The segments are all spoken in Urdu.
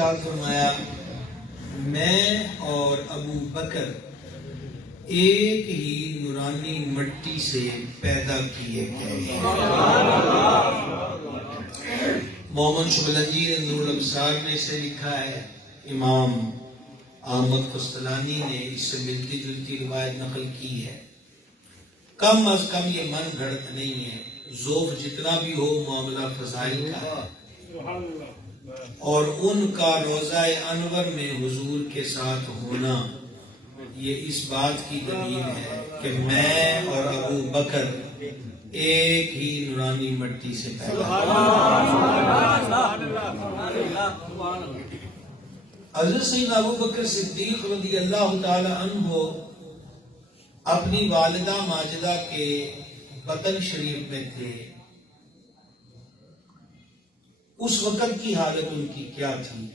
ارشاد فرمایا میں اور ابو بکر ایک ہی نورانی مٹی سے پیدا کیے گئے ہیں۔ محمد شبلنجی نے نور الابصار میں سے لکھا ہے، امام احمد قسطلانی نے اس سے ملتی جلتی روایت نقل کی ہے۔ کم از کم یہ من گھڑت نہیں ہے، ذوق جتنا بھی ہو معاملہ فضائل کا ہے، اور ان کا روضہ انور میں حضور کے ساتھ ہونا یہ اس بات کی دلیل ہے کہ میں اور ابو بکر ایک ہی نورانی مٹی سے پیدا ہوئے۔ حضرت سیدنا ابو بکر صدیق رضی اللہ تعالی عنہ اپنی والدہ ماجدہ کے بطن شریف میں تھے۔ اس وقت کی حالت ان کی کیا تھی،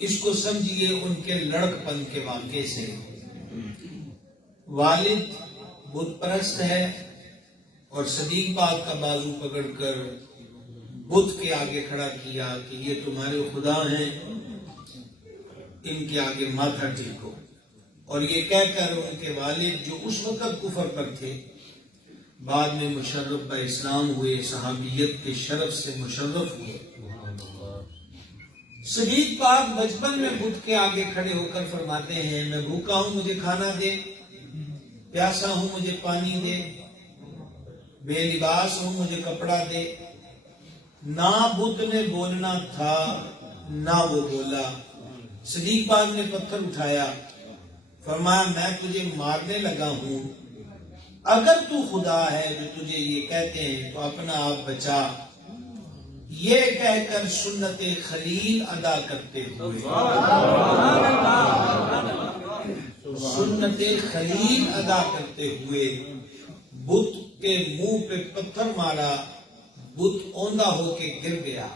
اس کو سمجھیے ان کے لڑک پن کے واقعے سے۔ والد بت پرست ہے اور صدیق پاک کا بازو پکڑ کر بت کے آگے کھڑا کیا کہ یہ تمہارے خدا ہیں، ان کے آگے ماتھا ٹیکو۔ اور یہ کہہ کر ان کے والد جو اس وقت کفر پر تھے بعد میں مشرف بہ اسلام ہوئے، صحابیت کے شرف سے مشرف ہوئے۔ صدیق پاک بچپن میں بت کے آگے کھڑے ہو کر فرماتے ہیں میں بھوکا ہوں مجھے کھانا دے، پیاسا ہوں مجھے پانی دے، بے لباس ہوں مجھے کپڑا دے۔ نہ بت نے بولنا تھا نہ وہ بولا۔ صدیق پاک نے پتھر اٹھایا، فرمایا میں تجھے مارنے لگا ہوں، اگر تو خدا ہے جو تجھے یہ کہتے ہیں تو اپنا آپ بچا۔ یہ کہہ کر سنت خلیل ادا کرتے ہوئے بت کے منہ پہ پتھر مارا، بت اوندا ہو کے گر گیا۔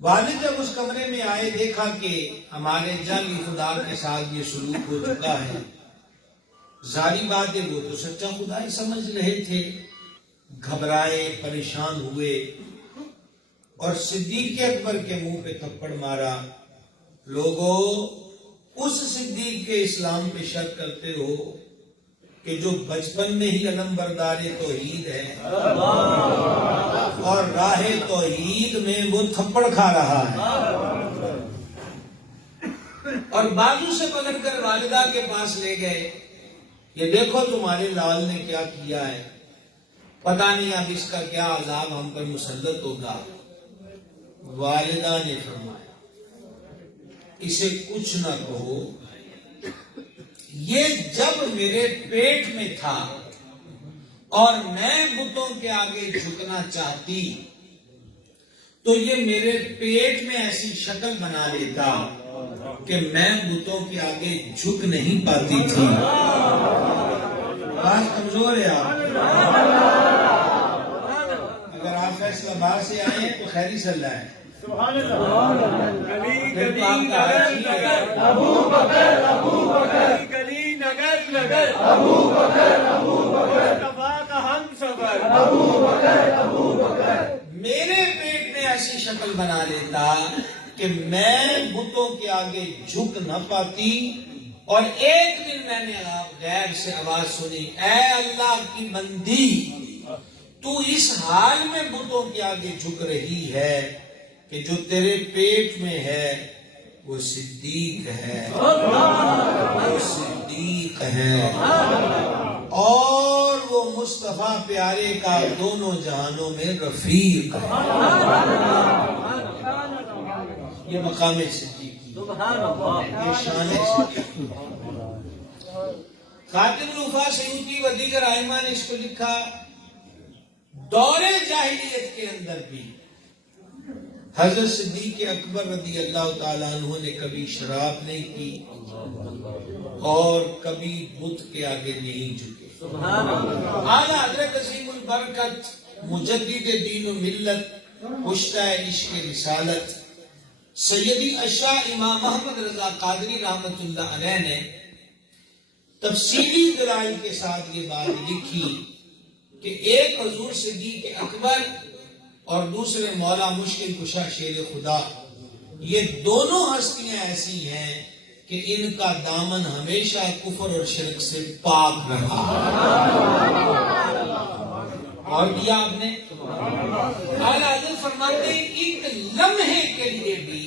والد جب اس کمرے میں آئے دیکھا کہ ہمارے جعلی خدا کے ساتھ یہ سلوک ہو چکا ہے۔ ظاہری بات ہے وہ تو سچا خدا ہی سمجھ رہے تھے، گھبرائے پریشان ہوئے اور صدیق اکبر کے منہ پہ تھپڑ مارا۔ لوگوں اس صدیق کے اسلام پہ شک کرتے ہو کہ جو بچپن میں ہی علم بردار توحید ہے اور راہ توحید میں وہ تھپڑ کھا رہا ہے۔ اور بازو سے پکڑ کر والدہ کے پاس لے گئے، یہ دیکھو تمہارے لال نے کیا کیا ہے، پتہ نہیں اب اس کا کیا عذاب ہم پر مسلط ہوگا۔ والدہ نے فرمایا اسے کچھ نہ کہو، یہ جب میرے پیٹ میں تھا اور میں بتوں کے آگے جھکنا چاہتی تو یہ میرے پیٹ میں ایسی شکل بنا لیتا کہ میں بتوں کے آگے جھک نہیں پاتی تھی۔ آج کمزور ہے آپ، اگر آپ فیصلہ بار سے آئے ہیں تو خیری صلی اللہ ہے۔ سبحان اللہ۔ ابو بکر کلی نگر نگر ابو بکر مصطفیٰ کا ہم سفر ابو بکر میرے پیٹ میں ایسی شکل بنا لیتا کہ میں بتوں کے آگے جھک نہ پاتی۔ اور ایک دن میں نے غیب سے آواز سنی، اے اللہ کی بندی تو اس حال میں بتوں کے آگے جھک رہی ہے کہ جو تیرے پیٹ میں ہے وہ صدیق ہے، وہ صدیق ہے اور وہ مصطفیٰ پیارے کا دونوں جہانوں میں رفیق ہے۔ یہ مقام صدیق، یہ شان صدیق۔ خاتم الوفا سیوطی و دیگر ائمہ نے اس کو لکھا، دور جاہلیت کے اندر بھی حضرت صدیق اکبر رضی اللہ تعالیٰ عنہ نے کبھی شراب نہیں کی اور کبھی بت کے آگے نہیں جھکے۔ اعلیٰ حضرت عظیم البرکت مجدد دین و ملت، پشتہ عشق رسالت، سیدی اشراء امام محمد رضا قادری رحمت اللہ علیہ نے تفصیلی دلائل کے ساتھ یہ بات لکھی کہ ایک حضور صدیق اکبر اور دوسرے مولا مشکل کشا شیر خدا یہ دونوں ہستیاں ایسی ہیں کہ ان کا دامن ہمیشہ کفر اور شرک سے پاک رہا. اور دیا آپ نے اعلیٰ حضرت فرماتے ہیں ایک لمحے کے لیے بھی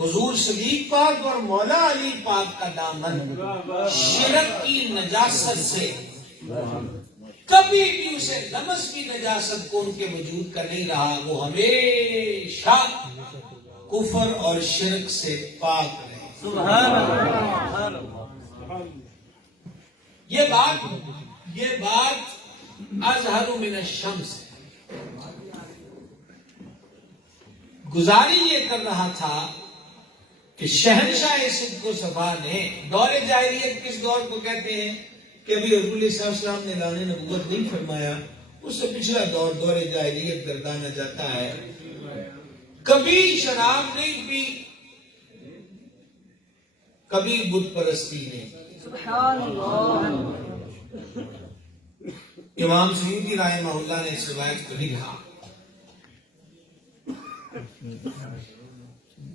حضور صدیق پاک اور مولا علی پاک کا دامن شرک کی نجاست سے کبھی بھی اسے لمس کی نجاست کو ان کے وجود کا نہیں رہا. وہ ہمیشہ کفر اور شرک سے پاک رہے. یہ بات اظہر من الشمس ہے. گزاری یہ کر رہا تھا کہ شہنشاہ صدق و صفا نے دور جاہلیت کس دور کو کہتے ہیں کہ ابھی حضور علیہ السلام نے اعلان نبوت نہیں فرمایا، اس سے پچھلا دور جاہلیت گردانا جاتا ہے. کبھی شراب نہیں پی، کبھی بت پرستی نہیں. سبحان اللہ. امام سیوطی رحمہ اللہ نے اس روایت کو لکھا.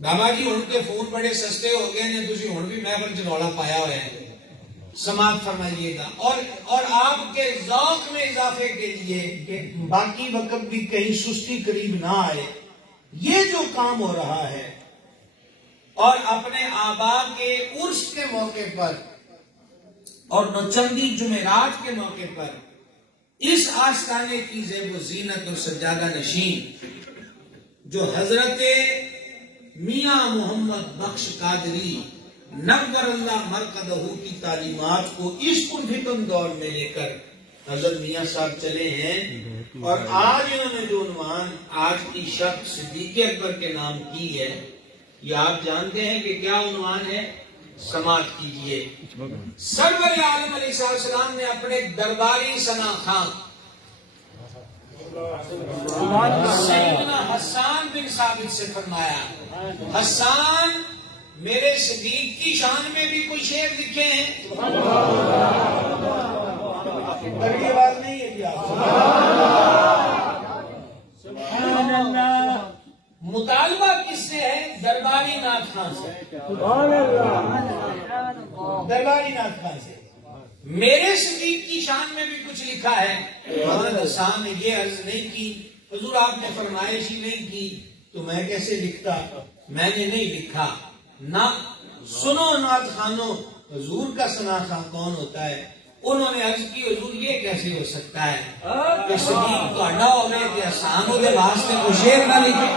بابا جی ان کے فون بڑے سستے ہو گئے نے، تسی ہن بھی محفل چ رولا پایا ہوا ہے. سماعت فرمائیے گا اور آپ کے ذوق میں اضافے کے لیے کہ باقی وقت بھی کہیں سستی قریب نہ آئے، یہ جو کام ہو رہا ہے اور اپنے آبا کے عرس کے موقع پر اور نوچندی جمعرات کے موقع پر اس آستانے کی زیب و زینت اور سجادہ نشین جو حضرت میاں محمد بخش قادری نور اللہ مرقدہ کی تعلیمات کو اس پرفتن دور میں لے کر حضرت میاں صاحب چلے ہیں. اور آج انہوں نے جو عنوان آج کی شب صدیق اکبر کے نام کی ہے، یہ آپ جانتے ہیں کہ کیا عنوان ہے؟ سماعت کیجئے. سرور عالم علیہ السلام نے اپنے درباری ثنا خان سیدنا حسان بن ثابت سے فرمایا، حسان میرے صدیق کی شان میں بھی کوئی شعر لکھے ہیں؟ ترکی بات نہیں ہے جی آپ. سبحان اللہ. مطالبہ کس سے ہے؟ درباری ناتھ خان سے. درباری ناتھ خان سے میرے صدیق کی شان میں بھی کچھ لکھا ہے. حضرت حسان نے یہ عرض نہیں کی، حضور آپ نے فرمائش ہی نہیں کی تو میں کیسے لکھتا؟ میں نے نہیں لکھا. نہ سنو ناتھ خانوں، حضور کا ثنا خان کون ہوتا ہے؟ انہوں نے عرض کی حضور یہ کیسے ہو سکتا ہے کہ صدیق تو اڈا ہو گئے کہ حسان دے واسطے کو شعر نہ لکھے.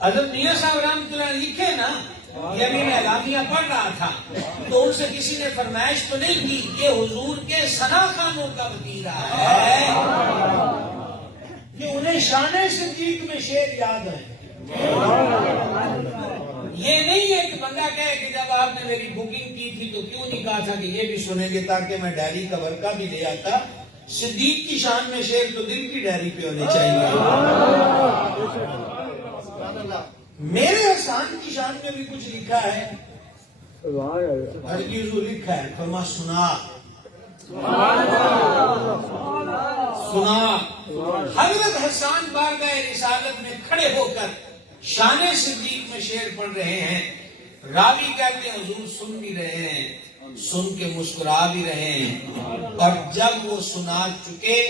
حضرت میاں صاحب رحمۃ اللہ لکھے نا، یہ ابھی میں اعلامیہ پڑھ رہا تھا تو ان سے کسی نے فرمائش تو نہیں کی کہ حضور کے ثنا خانوں کا وطیرہ ہے کہ انہیں شان صدیق میں شعر یاد ہے. یہ نہیں ہے کہ بندہ کہے کہ جب آپ نے میری بکنگ کی تھی تو کیوں نہیں کہا تھا کہ یہ بھی سنیں گے تاکہ میں ڈائری کا ورقہ بھی لے آتا. صدیق کی شان میں شعر تو دل کی ڈائری پہ ہونے چاہیے. میرے حسان کی شان میں بھی کچھ لکھا ہے. ہر چیز لکھا ہے، فرما سنا حضرت حسان بارگاہ رسالت میں کھڑے ہو کر شان صدیق میں شعر پڑھ رہے ہیں. راوی کہتے ہیں حضور سن بھی رہے ہیں، سن کے مسکرا بھی رہے ہیں. اور جب وہ سنا چکے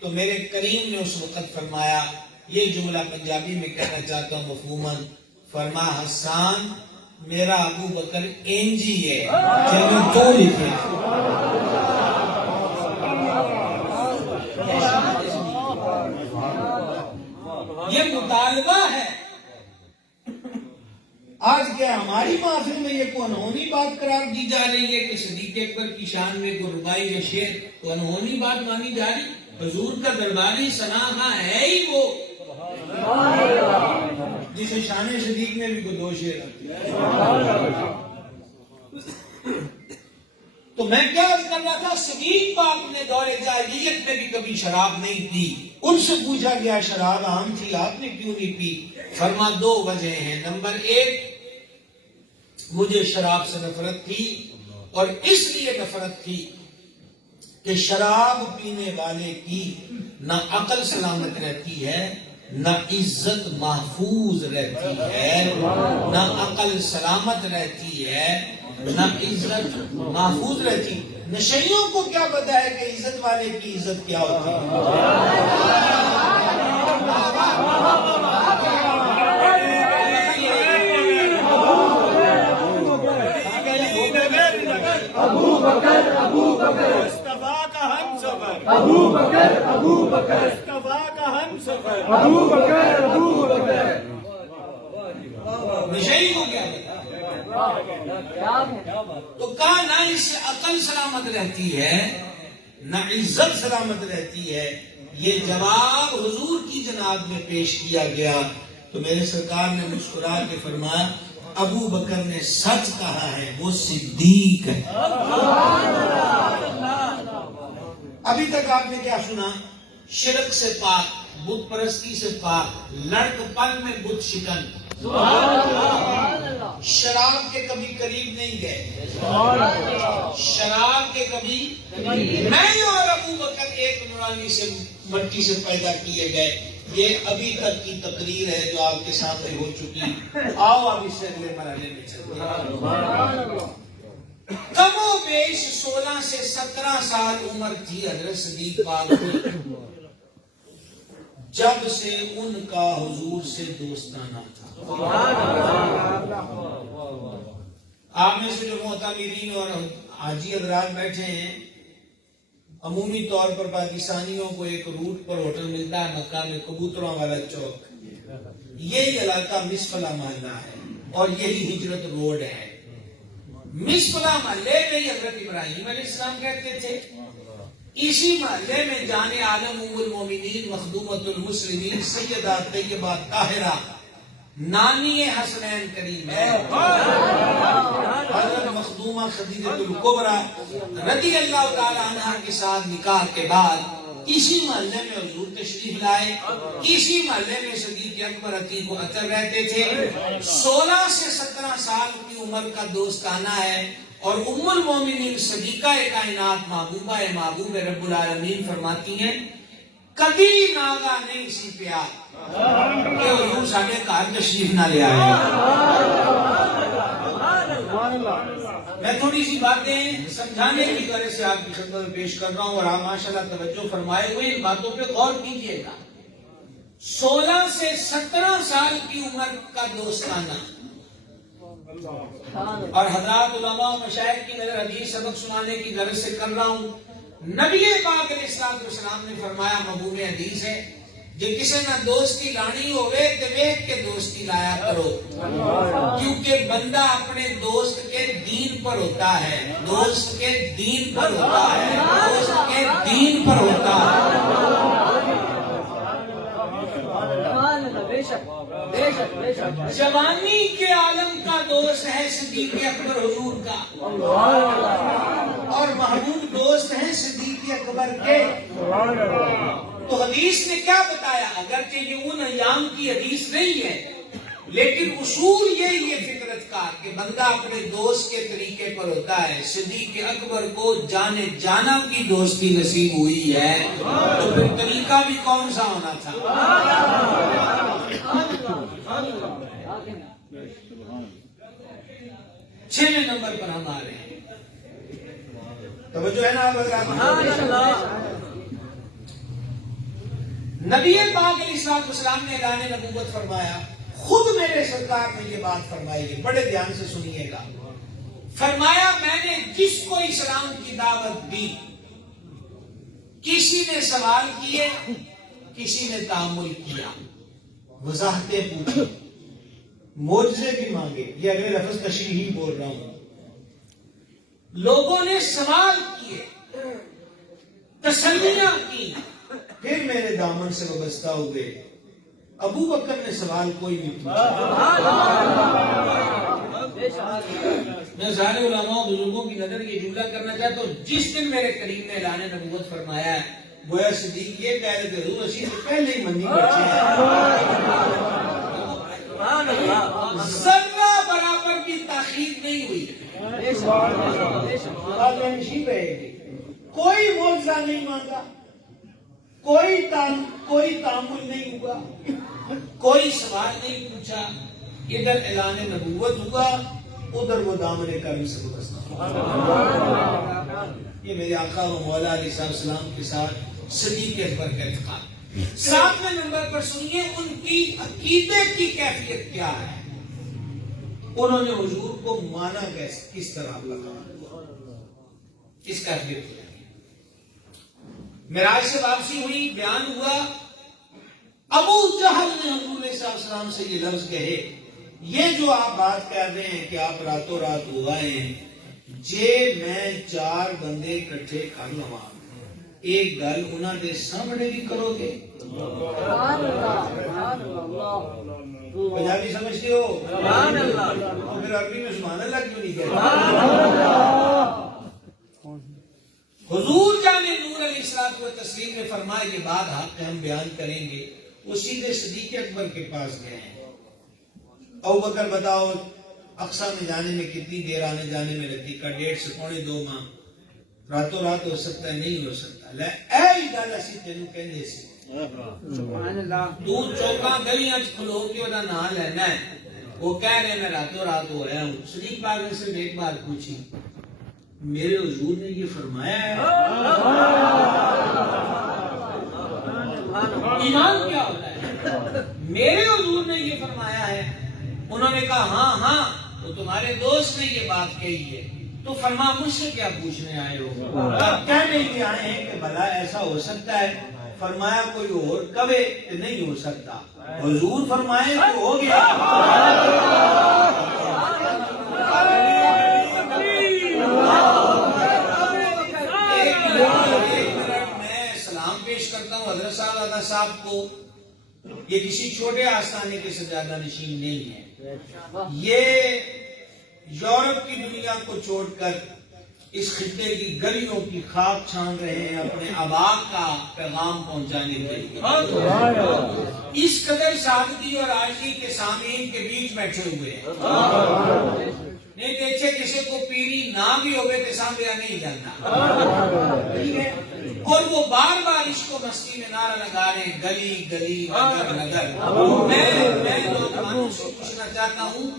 تو میرے کریم نے اس وقت فرمایا، یہ جملہ پنجابی میں کہنا چاہتا ہوں مفہوماً، فرما حسان میرا ابو بکر اینجی ہے چلو تو لکھے. یہ مطالبہ ہے. آج کیا ہماری محفل میں یہ کو انہونی بات قرار دی جا رہی ہے کہ صدیق اکبر کی شان میں کوئی ربائی یا شعر کو انہونی بات مانی جا رہی؟ حضور کا درباری ثنا خان ہے ہی وہ جسے شان صدیق میں بھی کوئی دو شعر آتے ہیں. تو میں کیا عرض کر رہا تھا، صدیق پاک نے دور جاہلیت میں بھی کبھی شراب نہیں پی. ان سے پوچھا گیا شراب عام تھی آپ نے کیوں نہیں پی؟ فرما دو وجہ ہیں. نمبر ایک، مجھے شراب سے نفرت تھی اور اس لیے نفرت تھی کہ شراب پینے والے کی نہ عقل سلامت رہتی ہے، نہ عزت محفوظ رہتی ہے، نہ عقل سلامت رہتی ہے، نہ عزت محفوظ رہتی۔ نشیوں کو کیا پتا ہے کہ عزت والے کی عزت کیا ہوتی ہے؟ ابو بکر ابو بکر مصطفیٰ کا ہم سفر، ابو بکر ابو بکر مصطفیٰ کا ہم سفر، ابو بکر ابو بکر نشئی کو کیا پتا؟ تو کہا نہ اس سے عقل سلامت رہتی ہے، نہ عزت سلامت رہتی ہے۔ یہ جواب حضور کی جناب میں پیش کیا گیا تو میرے سرکار نے مسکرا کے فرمایا ابو بکر نے سچ کہا ہے، وہ صدیق ہے۔ ابھی تک آپ نے کیا سنا؟ شرک سے پاک، بت پرستی سے پاک، لڑک پن میں بت شکن، شراب کے کبھی قریب نہیں گئے، شراب کے کبھی میں اور ابو بکر ایک نورانی سے مٹی سے پیدا کیے گئے۔ یہ ابھی تک کی تقریر ہے جو آپ کے سامنے ہو چکی۔ آؤ اب اس سے اگلے مرحلے میں چلتے ہیں۔ کم و بیش 16 سے 17 سال عمر تھی حضرت صدیق پاک کی جب سے ان کا حضور سے دوستانہ تھا۔ آپ میں سے جو معتمرین اور حاجی حضرات بیٹھے ہیں، عمومی طور پر پاکستانیوں کو ایک روٹ پر ہوٹل ملتا ہے مکہ میں، کبوتروں والا چوک۔ یہی علاقہ مسفلا محلہ ہے اور یہی ہجرت روڈ ہے۔ مسفلا محلے میں ہی حضرت ابراہیم علیہ السلام کہتے تھے۔ اسی محلے میں جان عالم ام المومنین مخدومۃ المسلمین سیدہ طیبہ طاہرہ نانی حسنین کریم ہے، حضرت مخدومہ خدیجہ الکبریٰ رضی اللہ تعالی عنہ کے ساتھ نکاح کے بعد اسی محلے میں حضور تشریف لائے۔ اسی محلے میں صدیق اکبر عتیق و اطہر رہتے تھے۔ 16 سے 17 سال کی عمر کا دوستانہ ہے اور ام المومنین صدیقہ کائنات محبوبہ محبوب رب العالمین فرماتی ہیں کبھی ناغا نہیں سی پیا کہ حضور ساڑھے کار تشریف نہ لے آئے۔ میں تھوڑی سی باتیں سمجھانے کی غرض سے آپ کی خدمت میں پیش کر رہا ہوں اور آپ ماشاءاللہ توجہ فرمائے ہوئے ان باتوں پہ غور کیجئے گا۔ 16 سے 17 سال کی عمر کا دوستانہ، اور حضرات علماء و مشائخ کی نظر حدیث سبق سنانے کی غرض سے کر رہا ہوں۔ نبی پاک علیہ السلام نے فرمایا، مفہوم حدیث ہے، جے کسے نہ دوستی لانی ہوئے تو ویکھ کے دوستی لایا کرو، کیونکہ بندہ اپنے دوست کے دین پر ہوتا ہے، دوست کے دین پر ہوتا ہے، دوست کے دین پر ہوتا ہے۔ جوانی کے عالم کا دوست ہے صدیق اکبر حضور کا، اور محبوب دوست ہیں صدیق اکبر کے۔ تو حدیث نے کیا بتایا؟ اگرچہ یہ ان ایام کی حدیث نہیں ہے، لیکن اصول یہی ہے فطرت کا کہ بندہ اپنے دوست کے طریقے پر ہوتا ہے۔ صدیق اکبر کو جانے جانا کی دوستی نصیب ہوئی ہے، تو پھر طریقہ بھی کون سا ہونا تھا؟ 6 نمبر پر ہم آ رہے ہیں، توجہ ہے نا آپ حضرات؟ نبی پاک علیہ السلام نے اعلان نبوت فرمایا، خود میرے سرکار نے یہ بات فرمائی ہے، بڑے دھیان سے سنیے گا۔ فرمایا میں نے جس کو اسلام کی دعوت دی، کسی نے سوال کیے، کسی نے تأمل کیا، وضاحتیں پوچھی، معجزے بھی مانگے، یہ اگلے لفظ تشریحی بول رہا ہوں۔ لوگوں نے سوال کیے، تسلیاں کی، پھر میرے دامن سے وابستہ ہوئے۔ ابو بکر نے سوال کوئی نہیں پوچھا۔ میں سارے علماء و بزرگوں کی نظر یہ جملہ کرنا چاہتا ہوں، جس دن میرے کریم نے اعلان نبوت فرمایا ہے، گویا صدیق یہ کہہ رہے تھے حضور اسی سے پہلے ہی منی بچے ہیں، ذرہ برابر کی تاخیر نہیں ہوئی، کوئی معجزہ نہیں مانگا، کوئی تعامل نہیں ہوا، کوئی سوال نہیں پوچھا، ادھر اعلان نبوت ہوا، ادھر وہ دامن کرم سے گزرا۔ یہ میرے آقا و مولا علیہ السلام کے ساتھ صدیق اکبر کا اتفاق۔ 7ویں نمبر پر سنیے ان کی عقیدے کی کیفیت کیا ہے، انہوں نے حضور کو مانا کس طرح لگا، اس کیفیت کو۔ معراج سے واپسی ہوئی، بیان ہوا، ابو جہل نے حضور علیہ السلام سے یہ لفظ کہے، یہ جو آپ بات کہہ رہے ہیں کہ آپ راتوں رات ہو آئے ہیں، جے میں 4 بندے کٹھے کر لوا، ایک گل انہوں نے سامنے بھی کرو گے؟ پنجابی سمجھتے ہو؟ تو پھر عربی میں سبحان اللہ کیوں نہیں کہتے؟ حضور جان نور علیہ الصلوۃ والتسلیم نے فرمایا یہ بات حق ہے، ہم بیان کریں گے۔ وہ سیدھے صدیق اکبر کے پاس گئے ہیں، ابو بکر بتاؤ اقصیٰ میں جانے میں کتنی دیر، آنے جانے میں لگتی کا 1.5 سے پونے 2 ماہ، راتوں رات ہو سکتا ہے نہیں ہو سکتا، لے اے گل اسی تینوں کہندے سی، تو چوکاں گلیاں چ کھلو کے ودا نام لینا ہے، وہ کہہ رہے میں راتوں رات ہو رہا ہوں۔ صدیق پاک نے صرف ایک بات پوچھی، میرے حضور نے یہ فرمایا ہے؟ ایمان کیا ہوتا ہے؟ میرے حضور نے یہ فرمایا ہے؟ انہوں نے کہا ہاں ہاں، تو تمہارے دوست نے یہ بات کہی ہے، تو فرما مجھ سے کیا پوچھنے آئے ہو؟ کہنے کے آئے ہیں کہ بھلا ایسا ہو سکتا ہے؟ فرمایا کوئی اور کبھی کہ نہیں ہو سکتا، حضور فرمائے تو ہو گیا۔ میں سلام پیش کرتا ہوں حضرت صاحب کو، یہ کسی چھوٹے آستانے کے سجادہ نشین نہیں ہے، یہ یورپ کی دنیا کو چھوڑ کر اس خطے کی گلیوں کی خاک چھان رہے ہیں اپنے آبا کا پیغام پہنچانے کے لیے۔ اس قدر سادگی اور عاجزی کے سامعین کے بیچ بیٹھے ہوئے ہیں، نہیں دیکھے کسی کو پیری نہ بھی ہوئے تو سامنے نہیں جانتا، ٹھیک ہے؟ اور وہ بار بار اس کو مستی میں نعرہ لگا رہے ہیں، گلی گلی نگر نگر۔ میں نوجوانوں سے پوچھنا چاہتا ہوں،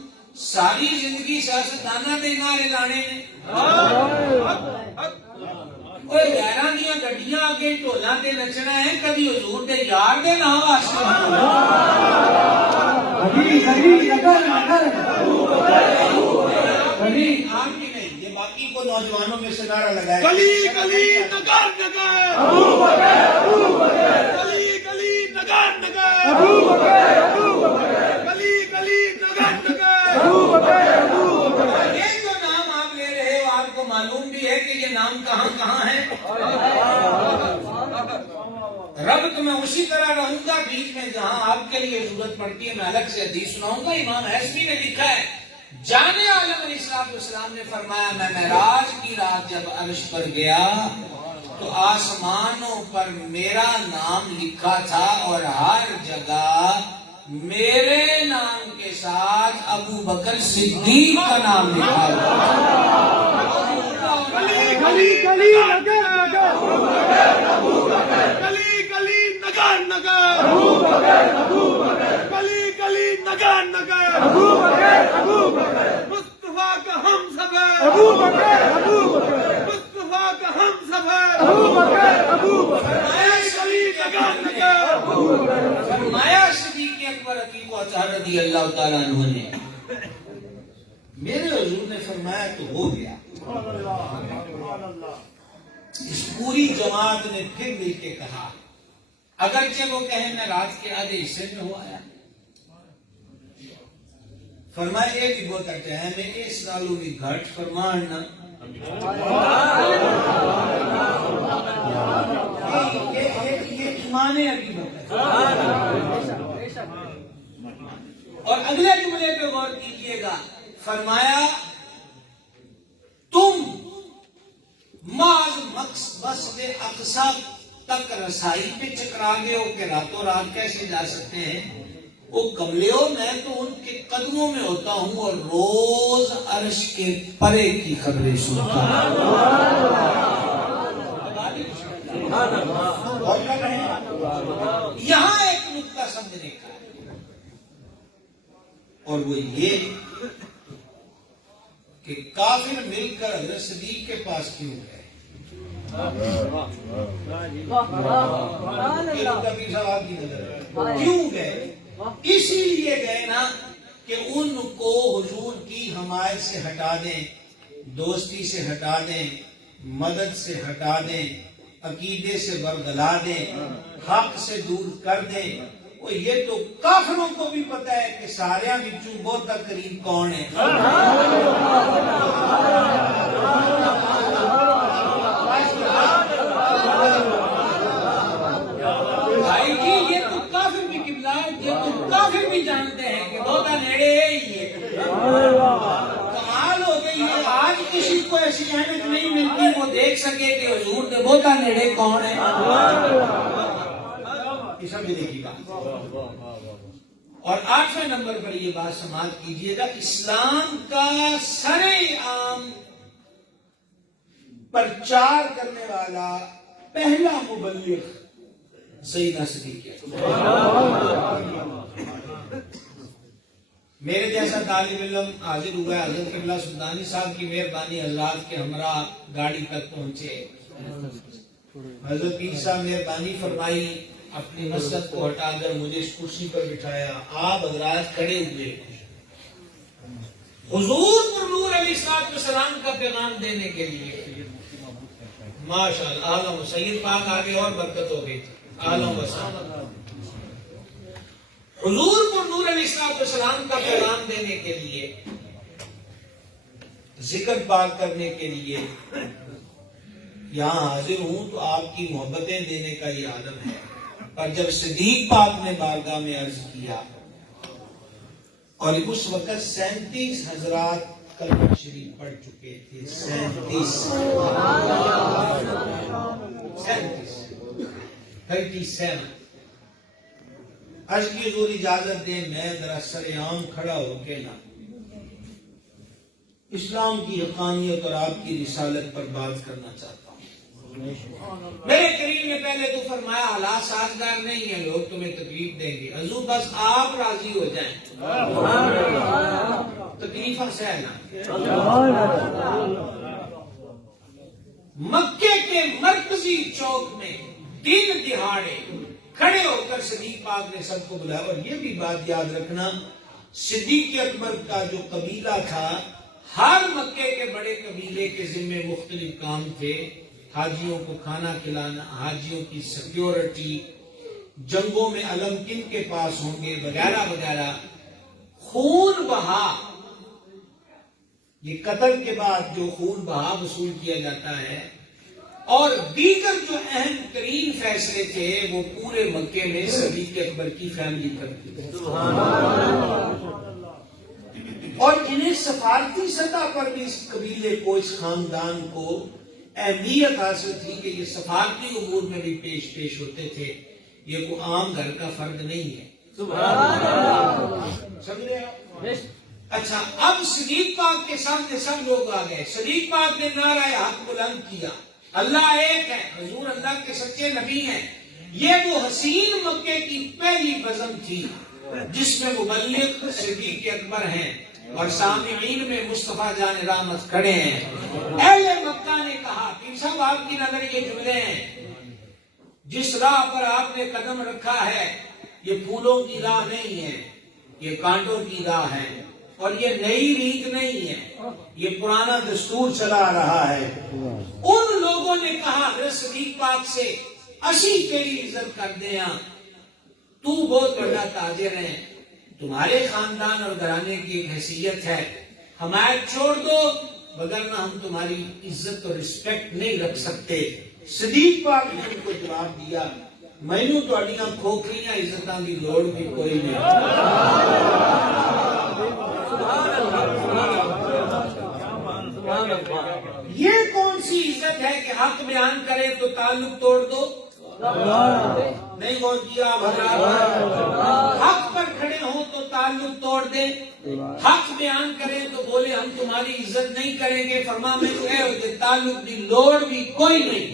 ساری زندگی سیاستدانہ دے نعرے لانے میں، کوئی غیران دیاں گڈیاں آگے ٹولاں تے نچنا ہے، کبھی حضور دے یار دے نام واسطے آپ کی نہیں، یہ باقی کو نوجوانوں میں سے نعرہ لگائے، گلی گلی نگر نگر، گلی گلی نگر نگر، گلی گلی نگر نگر۔ یہ جو نام آپ لے رہے ہو آپ کو معلوم بھی ہے کہ یہ نام کہاں کہاں ہے؟ رب تو میں اسی طرح رہوں گا، بیچ میں جہاں آپ کے لیے ضرورت پڑتی ہے میں الگ سے حدیث سناؤں گا۔ امام حسبی نے لکھا ہے، جان عالم علیہ السلام نے فرمایا میں معراج کی رات جب عرش پر گیا تو آسمانوں پر میرا نام لکھا تھا اور ہر جگہ میرے نام کے ساتھ ابو بکر صدیق کا نام لکھا تھا۔ گلی گلی گلی نگر نگر، گلی گلی نگر نگر، گلی گلی نگر نگر، مصطفیٰ کا ہم سفر، مصطفیٰ کا ہم سفر، گلی نگر نگر۔ فرمایا صدیق اکبر عتیق و اطہر رضی اللہ تعالیٰ عنہ نے، میرے حضور نے فرمایا تو ہو گیا۔ اس پوری جماعت نے پھر مل کے کہا، اگرچہ وہ کہیں میں رات کے آدھے حصے میں ہو آیا، فرمایا یہ بھی بہت اچھا ہے، میں اس نالوں بھی گھٹ فرمانا یہ ایمان عقیدت ہے۔ اور اگلے جملے پہ غور کیجئے گا، فرمایا تم مسجد اقصی تک رسائی پہ چکرا گئے ہو کہ راتوں رات کیسے جا سکتے ہیں؟ وہ کملیوں میں تو ان کے قدموں میں ہوتا ہوں اور روز عرش کے پرے کی خبریں سنتا ہوں۔ اور کر رہے ہیں. یہاں ایک نقطہ سمجھنے کا ہے، اور وہ یہ کہ کافر مل کر حضرت صدیق کے پاس کیوں گئے؟ کبھی صاحب کی نظر ہے. کیوں گئے؟ اسی لیے گئے نا کہ ان کو حضور کی حمایت سے ہٹا دیں، دوستی سے ہٹا دیں، مدد سے ہٹا دیں، عقیدے سے برگلا دیں، حق سے دور کر دیں. وہ یہ تو کافروں کو بھی پتہ ہے کہ سارے بچوں بہت قریب کون ہے. بھائی جی یہ تو کافر بھی قبلہ، یہ تو کافر بھی جانتے ہیں کہ بہت نیڑے ہے یہ. کمال ہو گئی ہے، آج کسی کو ایسی اہمیت نہیں ملتی وہ دیکھ سکے کہ حضور کے بہت نیڑے کون ہے. سمجھنے کی بات. اور 8ویں نمبر پر یہ بات سماعت کیجئے گا، اسلام کا سرے عام پرچار کرنے والا پہلا مبلغ سیدنا صدیق ہے. میرے جیسا طالب علم حاضر ہوا ہے، حضرت قبلہ سلطانی صاحب کی مہربانی حضرات کے ہمراہ گاڑی تک پہنچے. حضرت پیر صاحب مہربانی فرمائی، اپنی مسجد کو ہٹا کر مجھے اس کرسی پر بٹھایا. آپ حضرات کھڑے ہوئے حضور پر نور علیہ السلام کا پیغام دینے کے لیے. ماشاءاللہ عالم سید پاک آگے اور برکت ہو گئی. عالم وسلم حضور پر نور علیہ السلام کا پیغام دینے کے لیے، ذکر پاک کرنے کے لیے یہاں حاضر ہوں تو آپ کی محبتیں دینے کا یہ عالم ہے. اور جب صدیق پاک نے بارگاہ میں عرض کیا، اور اس وقت 37 حضرات کلمہ شریف پڑھ چکے تھے. 37 عرض کی حضور اجازت دیں میں ذرا سرعام کھڑا ہو کے نا اسلام کی حقانیت اور آپ کی رسالت پر بات کرنا چاہتا ہوں. میرے کریم نے پہلے تو فرمایا حالات سازگار نہیں ہیں، لوگ تمہیں تکلیف دیں گے، حضور بس آپ راضی ہو جائیں، تکلیفاں سہنا. مکے کے مرکزی چوک میں دن دہاڑے کھڑے ہو کر صدیق پاک نے سب کو بلایا. اور یہ بھی بات یاد رکھنا، صدیق اکبر کا جو قبیلہ تھا، ہر مکے کے بڑے قبیلے کے ذمے مختلف کام تھے. حاجیوں کو کھانا کھلانا، حاجیوں کی سیکیورٹی، جنگوں میں علم کن کے پاس ہوں گے وغیرہ وغیرہ. خون بہا، یہ قتل کے بعد جو خون بہا وصول کیا جاتا ہے، اور دیگر جو اہم ترین فیصلے تھے وہ پورے مکے میں صدیق اکبر کی فیملی کرتی تھی. اور انہیں سفارتی سطح پر بھی اس قبیلے کو، اس خاندان کو اہمیت حاصل تھی کہ یہ سفارتی امور میں بھی پیش ہوتے تھے. یہ کوئی عام گھر کا فرد نہیں ہے. سمجھ رہے آپ؟ اچھا، اب صدیق پاک کے سامنے سب لوگ آ گئے. صدیق پاک نے نعرہ حق بلند کیا، اللہ ایک ہے، حضور اللہ کے سچے نبی ہیں. یہ وہ حسین مکے کی پہلی بزم تھی جس میں مبلغ صدیق اکبر ہیں اور سامعین میں مصطفیٰ جان رحمت کھڑے ہیں. اہل مکہ نے کہا، پیر صاحب آپ کی نظر یہ جملے ہیں، جس راہ پر آپ نے قدم رکھا ہے یہ پھولوں کی راہ نہیں ہے، یہ کانٹوں کی راہ ہے، اور یہ نئی ریت نہیں ہے، یہ پرانا دستور چلا رہا ہے. ان لوگوں نے کہا حضرت صدیق پاک سے، اسی تیری عزت کر دیا، تو بہت بڑا تاجر ہے، تمہارے خاندان اور گھرانے کی ایک حیثیت ہے، حمایت چھوڑ دو وگرنہ ہم تمہاری عزت اور رسپیکٹ نہیں رکھ سکتے. صدیق پاک نے ان کو جواب دیا، مینوں تہاڈیاں کھوکھریاں عزتاں دی لوڑ بھی کوئی نہیں. یہ کون سی عزت ہے کہ حق بیان کرے تو تعلق توڑ دو؟ نہیں غور کیا؟ حق پر کھڑے ہوں تو تعلق توڑ دیں، حق بیان کریں تو بولے ہم تمہاری عزت نہیں کریں گے، فرما میں تعلق دی لوڑ بھی کوئی نہیں۔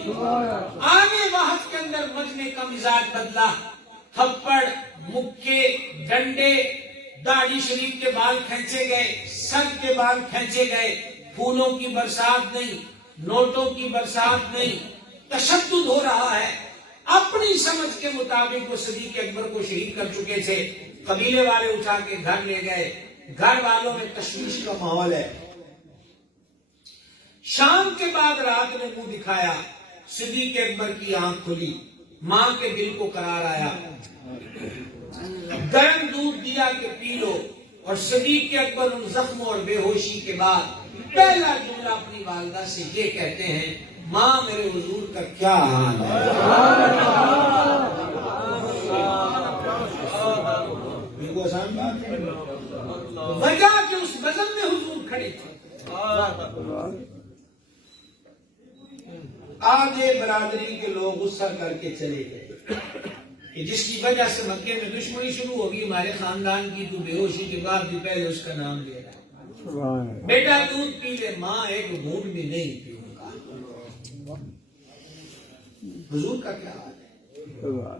آگے وقت کے اندر مجمع کا مزاج بدلا، تھپڑ، مکے، ڈنڈے، داڑھی شریف کے بال کھینچے گئے، سر کے بال کھینچے گئے، پھولوں کی برسات نہیں، نوٹوں کی برسات نہیں، تشدد ہو رہا ہے۔ اپنی سمجھ کے مطابق وہ صدیق اکبر کو شہید کر چکے تھے، قبیلے والے اٹھا کے گھر لے گئے، گھر والوں میں تشویش کا ماحول ہے۔ شام کے بعد رات نے منہ دکھایا، صدیق اکبر کی آنکھ کھلی، ماں کے دل کو قرار آیا، گرم دودھ دیا کہ پی لو، اور صدیق اکبر ان زخموں اور بے ہوشی کے بعد پہلا جملہ اپنی والدہ سے یہ کہتے ہیں، ماں میرے حضور کا کیا حال ہے؟ بالکل آسان بات ہے، وجہ کہ اس بزم میں حضور کھڑے تھے۔ آدھے برادری کے لوگ غصہ کر کے چلے گئے کہ جس کی وجہ سے مکے میں دشمنی شروع ہوگی ہمارے خاندان کی، تو بے ہوشی کے بعد بھی پہلے اس کا نام لے رہا ہے، بیٹا دودھ پی لے، ماں ایک گھونٹ بھی نہیں پیوں گا۔ حضور کا کیا حال ہے؟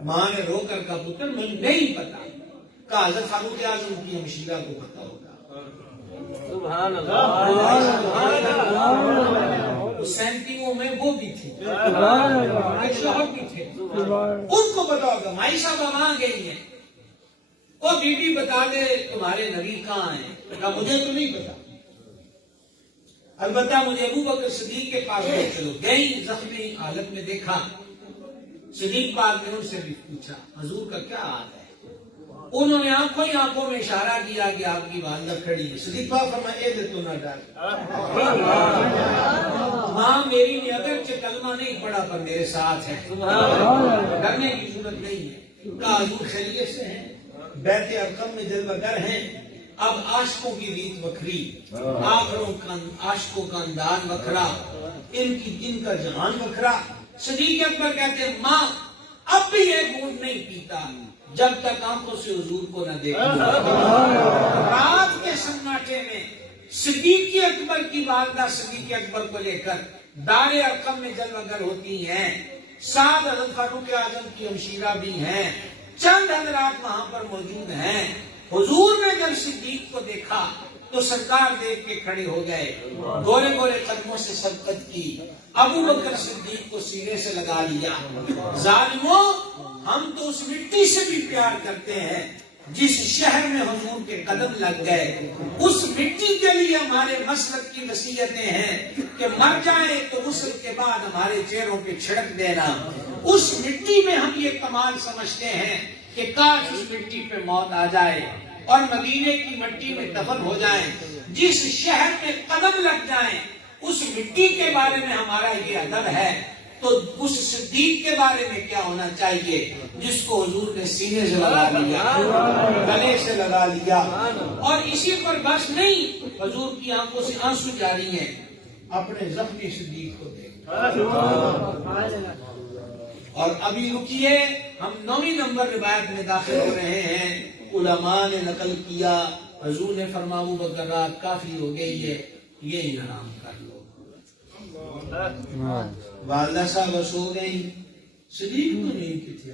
ماں نے رو کر کہا پتر مجھے نہیں پتا، کہا حضرت فاروق اعظم کی ہمشیرہ کو پتا ہوگا۔ سبحان اللہ، سینتیوں میں وہ بھی تھی، شوہر بھی تھے، ان کو پتا ہوگا۔ مائی صاحب وہاں گئی ہیں، وہ بی بی بتا دے تمہارے نبی کہاں ہیں؟ کہا مجھے تو نہیں پتا، البتہ مجھے ابو بکر صدیق کے پاس لے چلو۔ گئی، زخمی حالت میں دیکھا، صدیق پاک نے ان سے بھی پوچھا حضور کا کیا حال ہے؟ انہوں نے آنکھوں میں اشارہ کیا کہ آپ کی والدہ کھڑی ہے۔ صدیق پاک فرمایا اے تو نہ ڈر، ماں میری نے اگرچہ کلمہ نہیں پڑھا پر میرے ساتھ ہے، ڈرنے کی ضرورت نہیں ہے۔ کہا حضور خیریت سے ہیں؟ بیت ارقم میں جلوہ گر ہیں۔ اب عاشقوں کی ریت بکھری، عاشقوں کا انداز بکھرا، ان کا جہان بکھرا۔ صدیق اکبر کہتے ہیں ماں اب بھی ایک گھونٹ نہیں پیتا جب تک آنکھوں سے حضور کو نہ دیکھوں۔ رات کے سناٹے میں صدیق اکبر کی والدہ صدیق اکبر کو لے کر دار ارقم میں جلوہ گر ہوتی ہیں، ساتھ حضرت فاروق اعظم کی ہمشیرہ بھی ہیں، چند حضرات وہاں پر موجود ہیں۔ حضور نے جب صدیق کو دیکھا تو سرکار دیکھ کے کھڑے ہو گئے، گورے گورے قدموں سے سبقت کی، ابو بکر صدیق کو سینے سے لگا لیا۔ ظالموں، ہم تو اس مٹی سے بھی پیار کرتے ہیں جس شہر میں حضور کے قدم لگ گئے، اس مٹی کے لیے ہمارے مسلک کی وصیتیں ہیں کہ مر جائیں تو غسل کے بعد ہمارے چہروں پہ چھڑک دینا۔ اس مٹی میں ہم یہ کمال سمجھتے ہیں کہ کاش اس مٹی پہ موت آ جائے اور مدینے کی مٹی میں دفن ہو جائیں، جس شہر میں قدم لگ جائیں اس مٹی کے بارے میں ہمارا یہ ادب ہے، تو اس صدیق کے بارے میں کیا ہونا چاہیے جس کو حضور نے سینے سے لگا لیا، گلے سے لگا لیا۔ اور اسی پر بس نہیں، حضور کی آنکھوں سے آنسو جاری ہیں، اپنے زخمی صدیق کو دیکھ۔ اور ابھی رکیے، ہم 9ویں نمبر روایت میں داخل ہو رہے ہیں۔ علماء نے نقل کیا، حضور نے فرمایا ابو بکر رات کافی ہو گئی ہے، یہی آرام کر لو۔ والدہ صاحب سو گئی، صدیق تو نہیں کی تھی،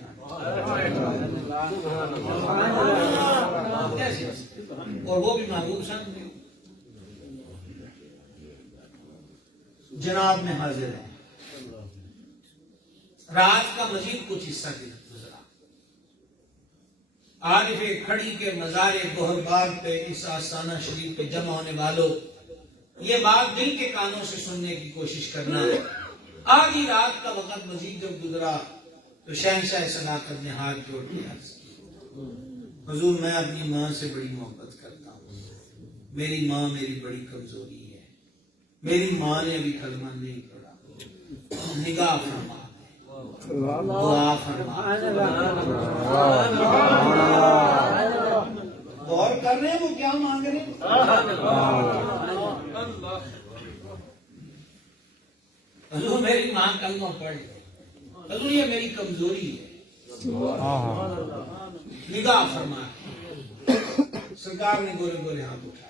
اور وہ بھی محبوب سمجھے، جناب میں حاضر ہے۔ رات کا مزید کچھ حصہ گزرا، عارف کھڑی کے مزار گوہر باغ پہ اس آستانہ شریف پہ جمع ہونے والوں، یہ بات دل کے کانوں سے سننے کی کوشش کرنا۔ آدھی رات کا وقت مزید جب گزرا تو شہنشاہ صداقت نے ہاتھ جوڑ کے عرض کی، حضور میں اپنی ماں سے بڑی محبت کرتا ہوں، میری ماں میری بڑی کمزوری ہے، میری ماں نے ابھی کلمہ نہیں پڑھا، نگاہ فرما، دعا فرما۔ غور کر رہے ہیں وہ کیا مانگ رہے ہیں؟ حضور میری ماں کلمہ پڑھ، حضور یہ میری کمزوری ہے، نگاہ فرما۔ سرکار نے گورے گورے ہاتھ اٹھائے.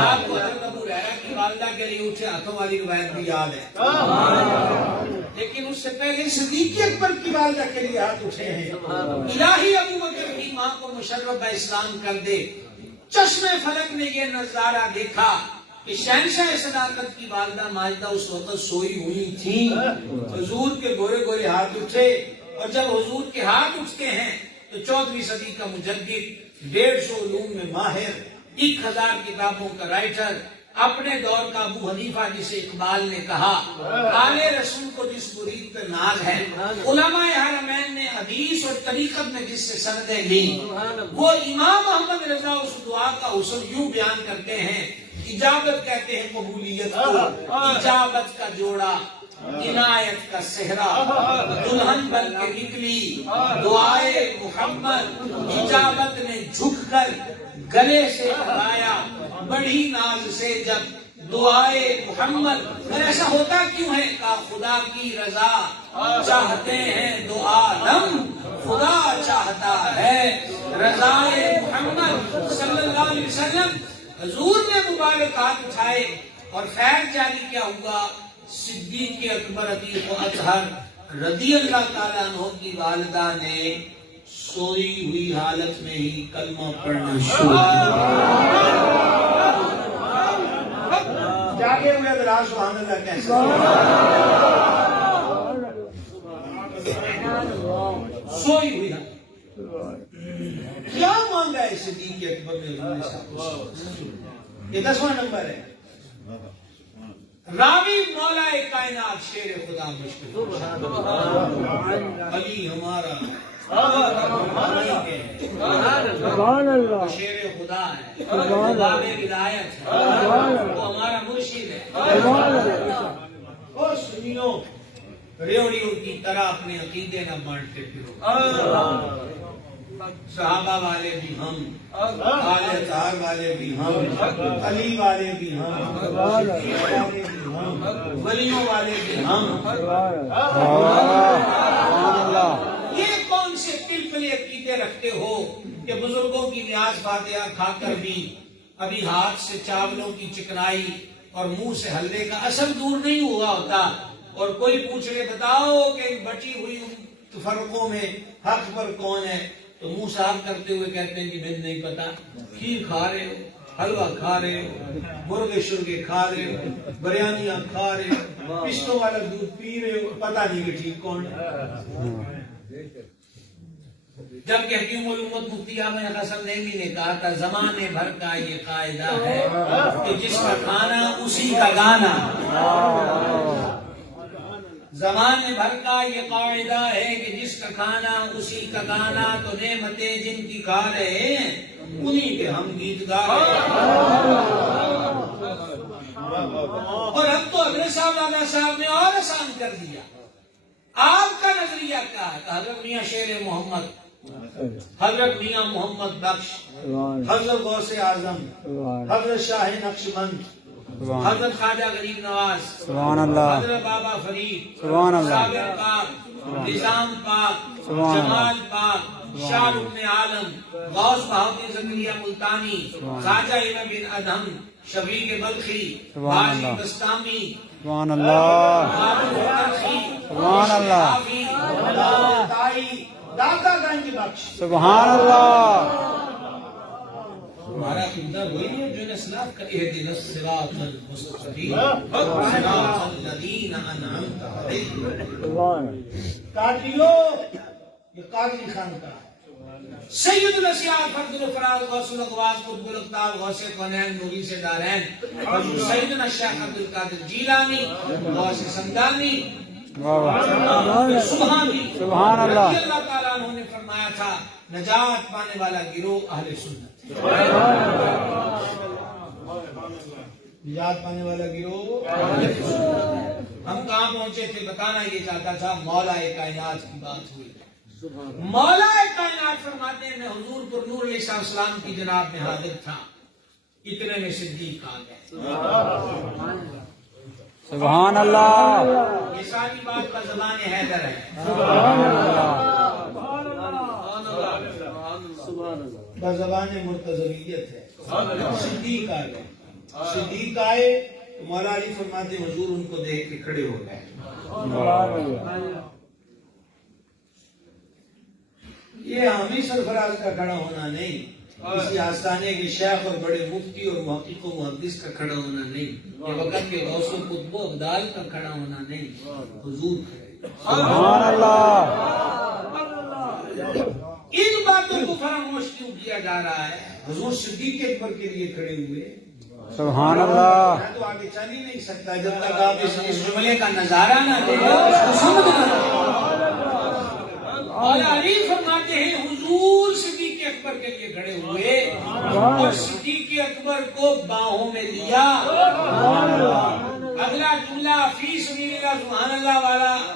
آپ کو حضرت ابو ہریرہ کی والدہ کے لیے اٹھے ہاتھوں والی روایت بھی یاد ہے. لیکن اس سے پہلے صدیق اکبر کی والدہ کے لیے ہاتھ اٹھے ہیں. الہی ابو بکر کی ماں کو مشرف اسلام کر دے. چشم فلک نے یہ نظارہ دیکھا کہ شہنشاہ صداقت کی والدہ ماجدہ اس وقت سوئی ہوئی تھی. حضور کے گورے گورے ہاتھ اٹھے، اور جب حضور کے ہاتھ اٹھتے ہیں تو 14ویں صدی کا مجدد، 150 علوم میں ماہر، 1000 کتابوں کا رائٹر، اپنے دور کا ابو حنیفہ جسے اقبال نے کہا، آل رسول کو جس مرید پہ ناز ہے، علماء حرمین نے حدیث اور طریقت میں جس سے سندیں لی، وہ امام محمد رضا اس دعا کا حسن یوں بیان کرتے ہیں. اجابت کہتے ہیں قبولیت کو، اجابت کا جوڑا، عنایت کا صحرا، دلہن بن کے نکلی دعائے محمد، اجابت نے جھک کر گلے سے لگایا بڑی ناز سے جب دعائے محمد. ایسا ہوتا کیوں ہے؟ کہ خدا کی رضا چاہتے ہیں دو عالم، خدا چاہتا ہے رضائے محمد صلی اللہ علیہ وسلم. حضور نے مبارک ہاتھ اٹھائے اور خیر جاری کیا ہوا. صدیق اکبر عتیق و اطہر رضی اللہ تعالیٰ عنہ کی والدہ نے سوئی ہوئی حالت میں ہی کلمہ پڑھنا شروع کیا. جاگے ہوئے ذرا سبحان اللہ کہہ سوئی ہوئی حالت. کیا مانگا ہے صدیق اکبر نے؟ یہ 10واں نمبر ہے. راوی مولا کائنات شیر خدا مشکل علی ہمارا شیر خدا ہے، باب ولایت ہے، وہ ہمارا مرشد ہے. اور سنیوں ریوڑیوں کی طرح اپنے عقیدے نہ بانٹتے پھرو. صحابہ والے بھی ہم، آل اطہار والے بھی ہم، علی والے بھی ہم، ولیوں والے بھی ہم. یہ کون سے پلپلے عقیدے رکھتے ہو کہ بزرگوں کی نیاز فاتحہ کھا کر بھی ابھی ہاتھ سے چاولوں کی چکنائی اور منہ سے حلوے کا اثر دور نہیں ہوا ہوتا. اور کوئی پوچھ لے بتاؤ کہ بچی ہوئی فرقوں میں حق پر کون ہے، تو منہ صاف کرتے ہوئے کہتے ہیں کہ مجھے نہیں پتا. کھیر کھا رہے ہو، حلوہ کھا رہے ہو، مرغے شرغے کھا رہے ہو، بریانیاں کھا رہے ہو، پستوں والا دودھ پی رہے ہو، پتہ نہیں کہ ٹھیک کون ہے. جبکہ حکیم الامت مفتی احمد حسن نعیمی نے کہا تھا زمانے بھر کا یہ قاعدہ ہے کہ جس کا کھانا اسی کا گانا. زمانے بھر کا یہ قاعدہ ہے کہ جس کا کھانا اسی کا گانا. تو نعمتیں جن کی کھا رہے ہیں انہی کے ہم گیت گا رہے ہیں. اور اب تو حضرت صاحب نے اور آسان کر دیا. آپ کا نظریہ کیا ہے؟ حضرت میاں شیر محمد، حضرت میاں محمد بخش، حضرت غوث اعظم، حضرت شاہ نقشبند، حضرت خواجہ غریب نواز، سبحان اللہ، حضرت بابا فرید، سبحان اللہ، صابر پاک، نظام پاک، جمال پاک، شاہ ابن عالم، غوث بہاؤدین زکریا ملتانی، خواجہ ابن بن ادہم، شفیق بلخی، باجی بستامی، سبحان اللہ، سبحان اللہ، داتا گنج بخش. سبحان اللہ. ہمارا خدا وہی ہے جو نے اسلاف کا اہدنا الصراط المستقیم صراط الذین انعمت علیہم. قادریو یہ قادری خان کا سید الاسیاد فرد الفراد غوث الاغواث قطب الاقطاب غوث کونین مغیث دارین حضور سیدنا شیخ عبد القادر جیلانی غوث سمدانی سبحانی سبحان اللہ. رضی اللہ تعالیٰ عنہ نے فرمایا تھا نجات پانے والا گروہ اہل سنت. نجات پانے والا گروہ. ہم کہاں پہنچے تھے بتانا یہ چاہتا تھا. مولا کائنات کی بات ہوئی. مولا کائنات فرماتے ہیں میں حضور پر نور علیہ السلام کی جناب میں حاضر تھا، اتنے میں صدیق آ گئے. سبحان اللہ. یہ ساری بات کا زبان حیدر ہے. بزبان مرتضویت ہے. صدیق آ گئے. صدیق آئے تو مولا علی فرماتے حضور ان کو دیکھ کے کھڑے ہو گئے. یہ عامی سرفراز کا کھڑا ہونا نہیں، کسی آستانے کے شیخ اور بڑے مفتی اور محقق و محدث کا کھڑا ہونا نہیں، یہ وقت کے غوث و قطب و ابدال کا کھڑا ہونا نہیں، حضور کھڑے. سبحان اللہ. ان باتوں کو فراموش کیوں کیا جا رہا ہے؟ حضور صدیق اکبر کے لیے کھڑے ہوئے. سبحان اللہ. میں تو آگے چل ہی نہیں سکتا جب تک آپ اس جملے کا نظارہ نہ دیں، اس کو سمجھنا. اور علی فرماتے ہیں حضور صدیق اکبر کے لیے کھڑے ہوئے اور صدیق اکبر کو باہوں میں لیا. اگلا جملہ فی سبیل اللہ سبحان اللہ والا